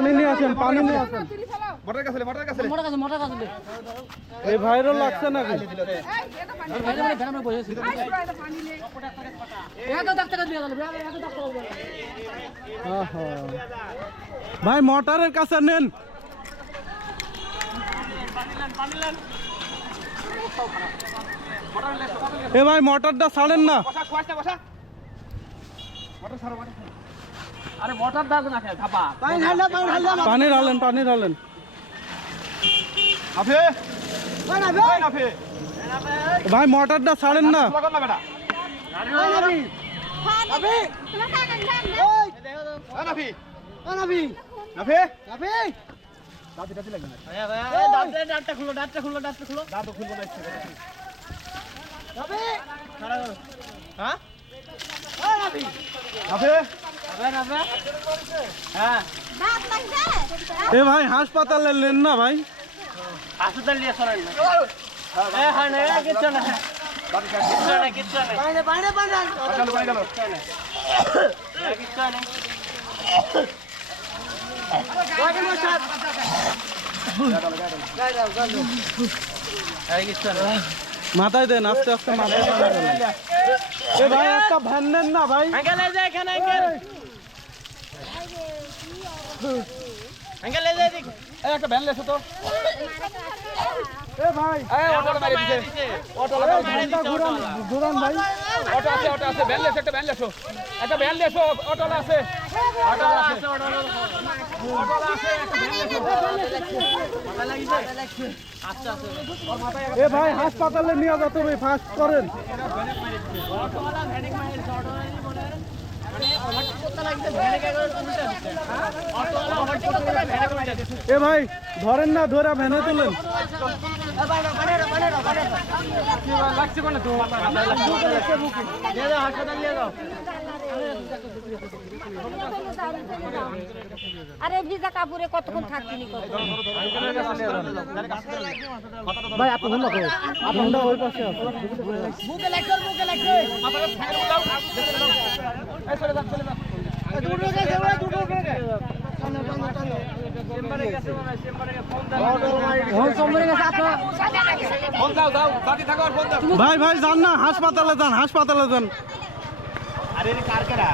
পানি নিয়ে আসেন পানি নিয়ে আসেন। মোটর কাছে মোটর কাছে মোটা কাছে মোটা কাছে এই ভাইরাল লাগছে নাকি। ভাই মোটরের কাছে নেন। এ ভাই মোটরটা ছাড়েন না। বসা বসা মোটর সারো মোটর সারো। আরে মোটর দাগ না খায় ধাপা। পানি ঢালেন পানি ঢালেন। নাফে। ওই নাফে। ভাই মোটরটা ছাড়েন না। স্লোগান না বেটা। নাফে। দাঁতি দাঁতি লাগবে না। খুলো খুলো খুলো। দাঁত খুলবো না ইচ্ছে করে। হ্যাঁ? নাফে। এ ভাই হাসপাতালে নেন না ভাই। হাসপাতাল নিয়ে না। হয় কিচ্ছু না কিচ্ছু না। কিচ্ছু না কিচ্ছু না মাথায় দেন আস্তে আস্তে মাথায় ভাই একটা ভ্যান নেন না ভাই। এখানে আঙ্কেল এই একটা ভ্যান লেছো তো। এ ভাই। এই অটো মারি দিছে দিছে। অটো ওরা দিছে, ঘুরান ঘুরান ভাই। অটো আছে অটো আছে। ভ্যান লেছো একটা ভ্যান লেছো। একটা ভ্যান লেছো অটো আছে। অটোওয়ালা আছে, অটোওয়ালা অটো আছে। একটা ভ্যান লেছো আচ্ছা। এ ভাই হাসপাতালে নিয়ে যেতে তুমি ফাস্ট করেন। অটোওয়ালা ভ্যানিক মানে এ ভাই ধরেন না ধরে ভ্যানে তুলেন। আরে ভিজা কাপড়ে কতক্ষণ থাকবি কত ভাই আপনি হল আপনার ওই পাশে আছে বুকে লাগছে, বুকে ভাই ভাই যান না হাসপাতালে যান হাসপাতালে যান আরে কার কেরা